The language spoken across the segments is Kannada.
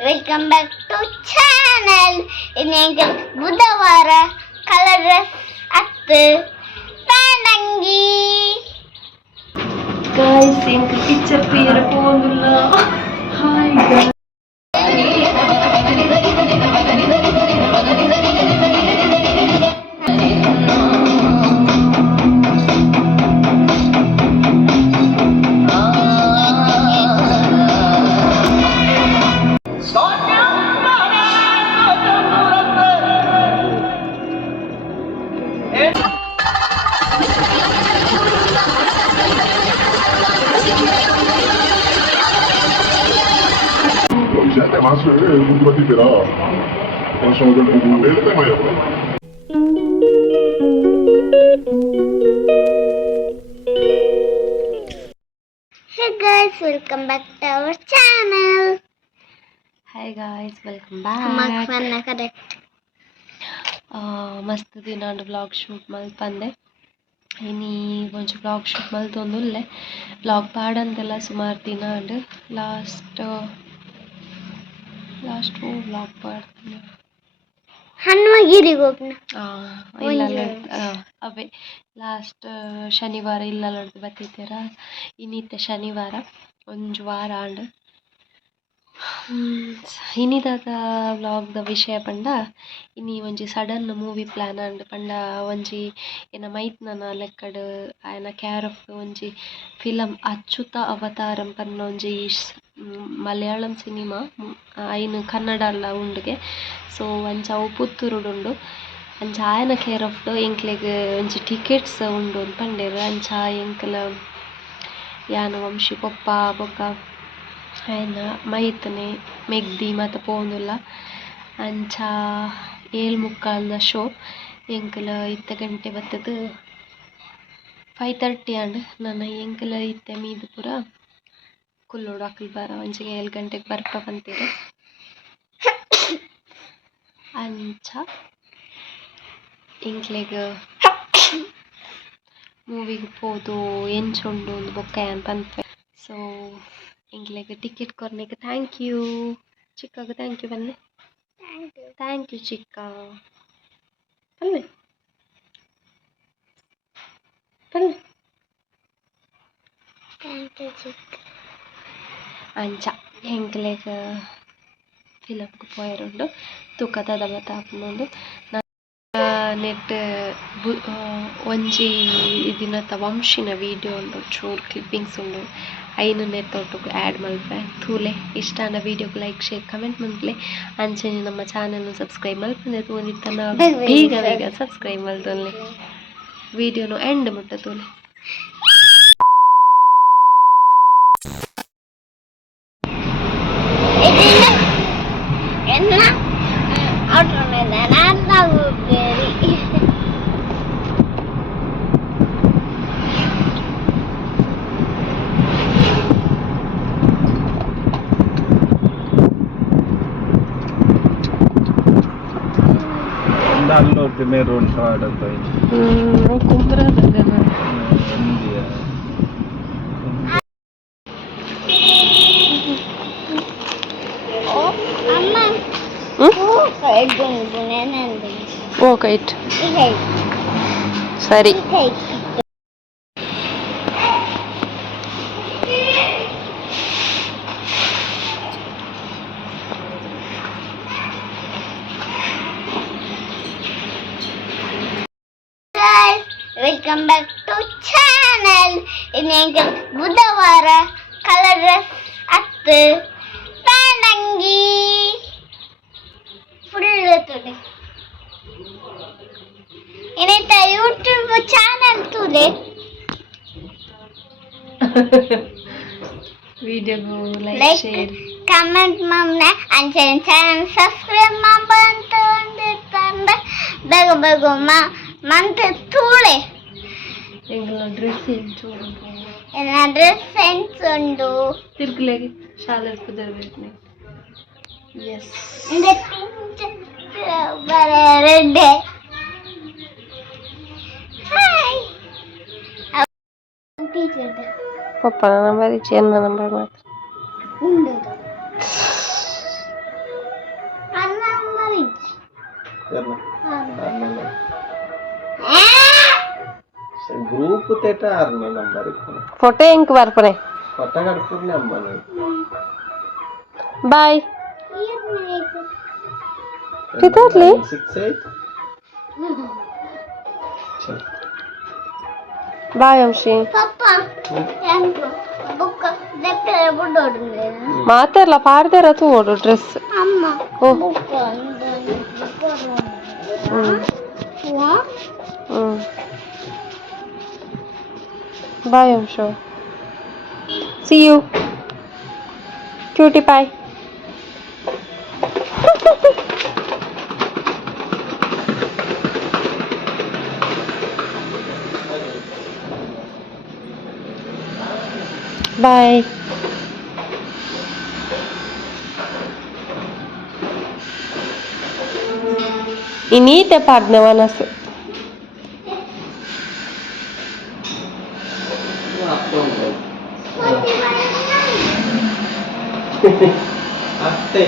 Welcome back to channel. ಇನ್ನೇಗ ಬುಧವಾರ ಕಲರ್ ಡ್ರೆಸ್ ಅತ್ತು ತಾಂಡಂಗಿ गाइस इनके पिक्चर पेर पोंदुल्ला hi guys Siete más un batiterà, non sono del buco, ma io. Hey guys, welcome back to our channel. Hi guys welcome back मग फन करेक्ट मस्त दिन व्लॉग शूट मल्पंदे इनी ಒಂಚ ವ್ಲಾಗ್ ಶೂಟ್ ಮಲ್ತೊಂದುಲ್ಲೆ ವ್ಲಾಗ್ ಪಾಡಂತೆಲ್ಲ ಸುಮಾರು ದಿನ ಅಂಡ್ ಲಾಸ್ಟ್ ವ್ಲಾಗ್ ಪಾಡ್ತೀನಿ ಹನುಮಗಿರಿಗೆ ಹೋಗ್ನ ಇಲ್ಲ ಅವೇ ಲಾಸ್ಟ್ ಶನಿವಾರ ಇಲ್ಲ ಬತ್ತಿದ್ದೀರ ಇನ್ನಿತ್ತೆ ಶನಿವಾರ ಒಂದು ವಾರ ಅಂಡ್ ಇನ್ನಿದಾದ ವ್ಲಾಗ್ದ ವಿಷಯ ಪಂಡ ಇನ್ನಿ ಒಂಜಿ ಸಡನ್ ಮೂವಿ ಪ್ಲಾನ್ ಅಂಡ್ ಪಂಡ ಒಂಜಿ ಏನ ಮೈತ್ನನ ಲೆಕ್ಕಡ್ ಆಯನ ಕೇರ್ ಆಫ್ ಒಂಜಿ ಫಿಲಮ್ ಅಚ್ಯುತ ಅವತಾರಂ ಪನ್ನ ಒಂಜಿ ಮಲಯಾಳಂ ಸಿನಿಮಾ ಐನ್ ಕನ್ನಡಲ್ಲ ಉಂಡುಗೆ ಸೊ ಅಂಚ ಅವು ಪುತ್ತೂರುಡುಂಡು ಅಂಚ ಆಯನ ಕೇರ್ ಆಫ್ ಎಂಕ್ಲೆಗ್ ಒಂಜಿ ಟಿಕೆಟ್ಸ್ ಉಂಡು ಪಂಡೇರು ಅಂಚ ಎಂಕ್ಲ ಯಾನ ವಂಶಿ ಪೊಪ್ಪ ಬೊಕ್ಕ ಆಯ್ನ ಮೈತನೆ ಮೆಗ್ದಿ ಮತ್ತು ಪೋಂದುಲ್ಲ ಅಂಚ 7:45 ಶೋ ಎಂಕಲ ಇತ್ತ ಗಂಟೆ ಬತ್ತದು 5:30 ಅಂಡ್ ನನ್ನ ಎಂಕಲ ಇತ್ತೆ ಮೀದು ಪೂರ ಕುಲ್ಲೋಡು ಅಕ್ಕಲ್ ಬರ ಒಂಜಿಗೆ 7 ಗಂಟೆಗೆ ಬರ್ಪ ಬಂತೀರ ಅಂಚ ಎಂಕ್ಲೆಗ್ ಮೂವಿಗೆ ಹೋದು ಎಂಚುಂಡು ಒಂದು ಬೊಕ್ಕ ಅಂತ ಸೊ ಎಂಕ್ಲೆಗ್ ಟಿಕೆಟ್ ಕೊರ್ನೆಗ್ ಥ್ಯಾಂಕ್ ಯು ಚಿಕ್ಕಾಗ ಥ್ಯಾಂಕ್ ಯು ಬನ್ನಿ ಥ್ಯಾಂಕ್ ಯು ಚಿಕ್ಕ ಬನ್ನಿ ಬನ್ನಿ ಥ್ಯಾಂಕ್ ಯು ಚಿಕ್ಕ ಅಂಚ ಎಂಕ್ಲೆಗ್ ಫಿಲಮ್ಗೆ ಪೋಯರುಂಡು ತೂಕದ ಬತ್ತಾಪುಂಡು ನೆಟ್ ಒಂಜಿ ದಿನದ ವಂಶಿನ ವಿಡಿಯೋ ಉಂಡು ಚೂರು ಕ್ಲಿಪ್ಪಿಂಗ್ಸ್ ಉಂಡು ಐನು ನೆಟ್ ಒಟ್ಟಿಗೆ ಆ್ಯಡ್ ಮಲ್ಪೆ ತೂಲೆ ಇಷ್ಟ ಆದ ವಿಡಿಯೋಗೆ ಲೈಕ್ ಶೇರ್ ಕಮೆಂಟ್ ಮಲ್ಪಲೆ ಅಂಚನೆ ನಮ್ಮ ಚಾನಲ್ನ ಸಬ್ಸ್ಕ್ರೈಬ್ ಮಲ್ಪಂದೆ ತೂಂದಿತ್ತನ ಬೇಗ ಸಬ್ಸ್ಕ್ರೈಬ್ ಮಲ್ತೊನ್ಲೆ ವಿಡಿಯೋನು ಎಂಡ್ ಮುಟ್ಟ ತೂಲೆ Allora mi ero entrato poi. Ho comprato della Oh, Amma. Kait gungunenandi. Oh kite Ihe. ಸರಿ Ihe. Welcome back to channel. ಇನ್ನೇಗ ಬುಧವಾರ ಕಲರ್ ಡ್ರೆಸ್ ಅತ್ತು ತಾಂಡಂಗಿ ಫುಲ್ ತುಲೆ ಇನ್ನಿತ ಯೂಟ್ಯೂಬ್ ಚಾನಲ್ ತುಲೆ ವಿಡಿಯೋಗೂ ಲೈಕ್ ಲೈಕ್ ಶೇರ್ ಕಮೆಂಟ್ ಮಮ್ನೆ ಅಂಚನೆ ಚಾನಲ್ ಸಬ್ಸ್ಕ್ರೈಬ್ ಮಾಡಂತ ಒಂದಿತ್ತಂದ ಬೇಗ ಬೇಗ ಮಂತ್ ತೂಳೆ ಎಂಗಳ ಡ್ರೆಸ್ ಎಂಚೂರು ಎಲ್ಲ ಡ್ರೆಸ್ ಸೆನ್ಸ್ ಉಂಡು ತಿರ್ಕಲೆಗೆ ಶಾಲೆ ಕುದರ್ಬೇಕು ಎಸ್ இந்த பிங்க் வர ரெட் ஹாய் ಟೀಚರ್ ಪಪ್ಪನ ನಂಬರ್ ಇಚ್ಚಿ ಎನ್ನ ನಂಬರ್ ಮಾತ್ರ ಉಂಡು ಗ್ರೂಪ್ ತೇಟ ಆರ್ನ ನಂಬರ್ ಇತ್ತು ಫೋಟೋ ಹೆಂಗ್ ಬರ್ಪನೆ ಕೊಟ್ಟ ಕಡ್ಪುರ್ನೆ ಅಮ್ಮನ ಬಾಯ್ ಪಿತಾರ್ಲಿ 68 ಬಾಯ್ ಅಂಶಿ ಪಪ್ಪ ಥ್ಯಾಂಕ್ ಯು ಬುಕ್ ದೆಕ್ಕೆ ಬುಡೋಡ್ನೆ ಮಾತಾಡ್ಲ ಪಾರ್ದರ ತೋಡು ಡ್ರೆಸ್ ಅಮ್ಮ ಓ ಬುಕ್ ವಾ ಬಾಯ್ ಅಂಶು ಸಿ ಯು ಕ್ಯೂಟಿ ಬಾಯ್ ಬಾಯ್ ಇನ್ನೀತೆ ಪಾಡ್ನೆ ಮನಸ್ಸು ಅಷ್ಟೇ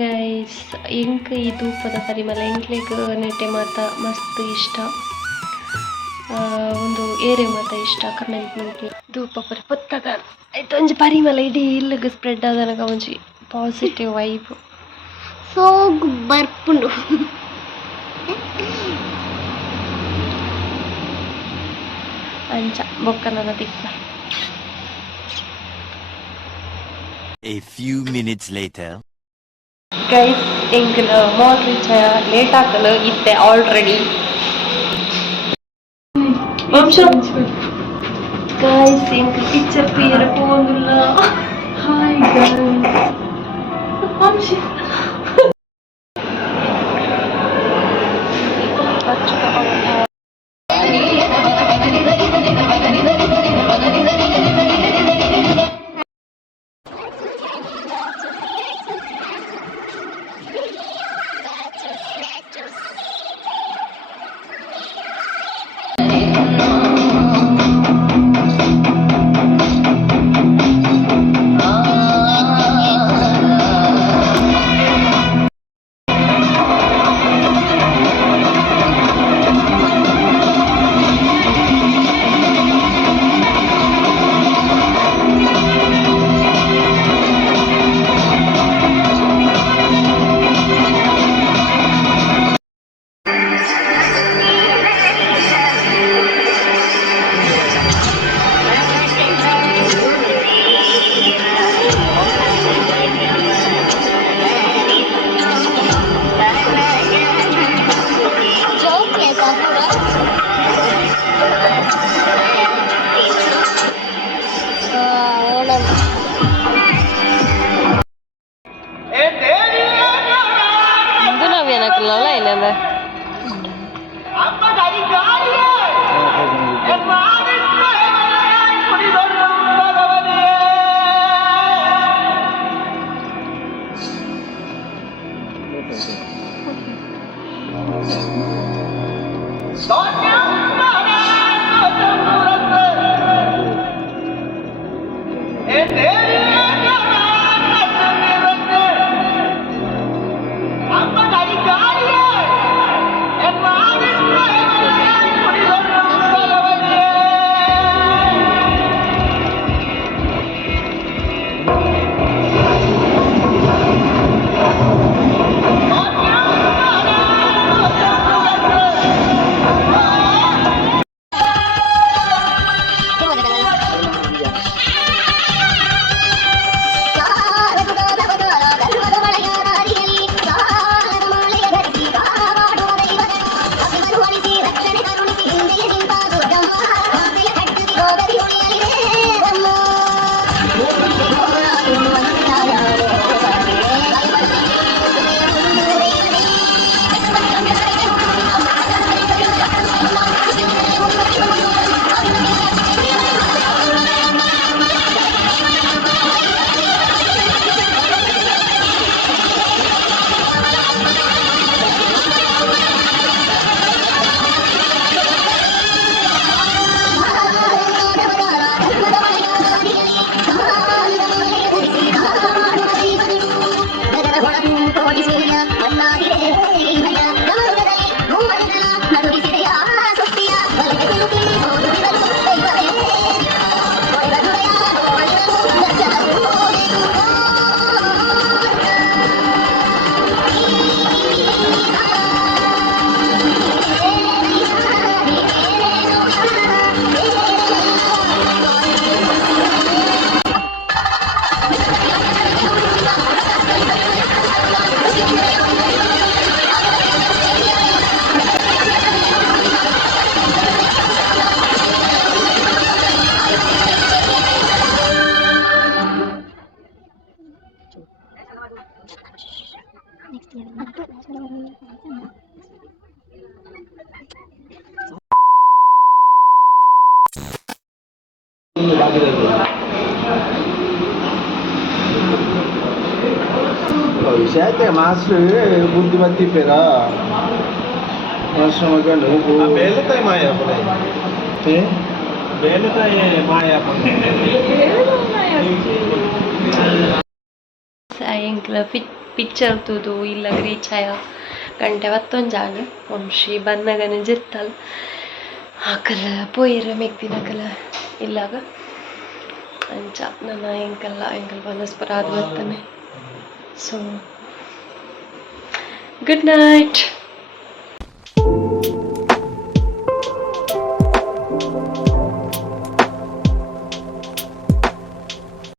ಗೈಸ್ ಎಂಕ್ ಈ ಧೂಪದ ಪರಿಮಳ ಎಂಕ್ಲೆಗ್ ನೆಟ್ಟೆ ಮಾತ ಮಸ್ತ್ ಇಷ್ಟ ಒಂದು ಏರೆ ಮಾತ ಇಷ್ಟ ಕಮೆಂಟ್ ಮಾಡಿ ಧೂಪ ಪರಿ ಪುತ್ತಗ ಆಯ್ತು ಒಂಜಿ ಪರಿಮಳ ಇಡೀ ಇಲ್ಲಿಗೆ ಸ್ಪ್ರೆಡ್ ಆದನಗ ಒಂಜಿ ಪಾಸಿಟಿವ್ ವೈಬ್ ಸೋಗು ಬರ್ಪುಂಡು ಅಂಚ ಬೊಕ್ಕ ನನ್ನ ತಿಕ್ಕ A few minutes later. Guys ಎಂಕಲ್ ಮಾಲ್ ರೀಚ್ ಲೇಟ್ ಆಗಲು ಇತ್ತೆ ಆಲ್ರೆಡಿ ಗೈಸ್ ಎಂಕಲ್ ಪಿಕ್ಚರ್ ಪೇರ ಪೋಂದುಲ್ಲ hi guys Saya masuk buddhimati pera. Masuk makan dulu. Bela tay maya pun. Bela tay maya pun. ಸಾಯಂಕಾಲ ಪಿಕ್ಚರ್ ತೂದು ಇಲ್ಲಾಗ ರೀಚ್ ಆಯ ಗಂಟೆ ಹೊತ್ತೊಂಜಾಗ ವಂಶಿ ಬಂದಾಗನೆ ಜಿತ್ತಲ್ ಆಕಲ ಪೋಯಿರ ಮೆಗ್ದಿನಕಲ ಇಲ್ಲಾಗ ಅಂಚ ನನ್ನ ಎಂಕಲ್ ಪರಸ್ಪರ ಆದ ಬರ್ತಾನೆ ಸೊ ಗುಡ್ ನೈಟ್.